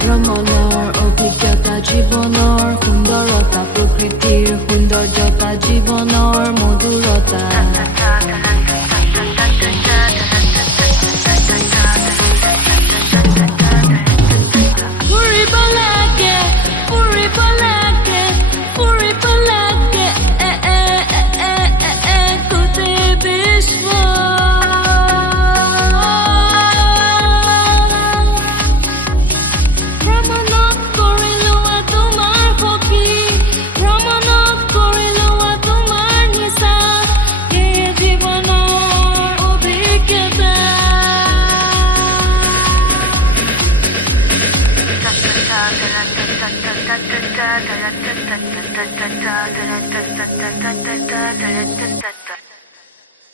ভ্ৰমণৰ অভিজ্ঞতা জীৱনৰ সুন্দৰতা প্ৰকৃতিৰ সৌন্দৰ্যতা জীৱনৰ মধুৰতা da da da da da da da da da da da da da da da da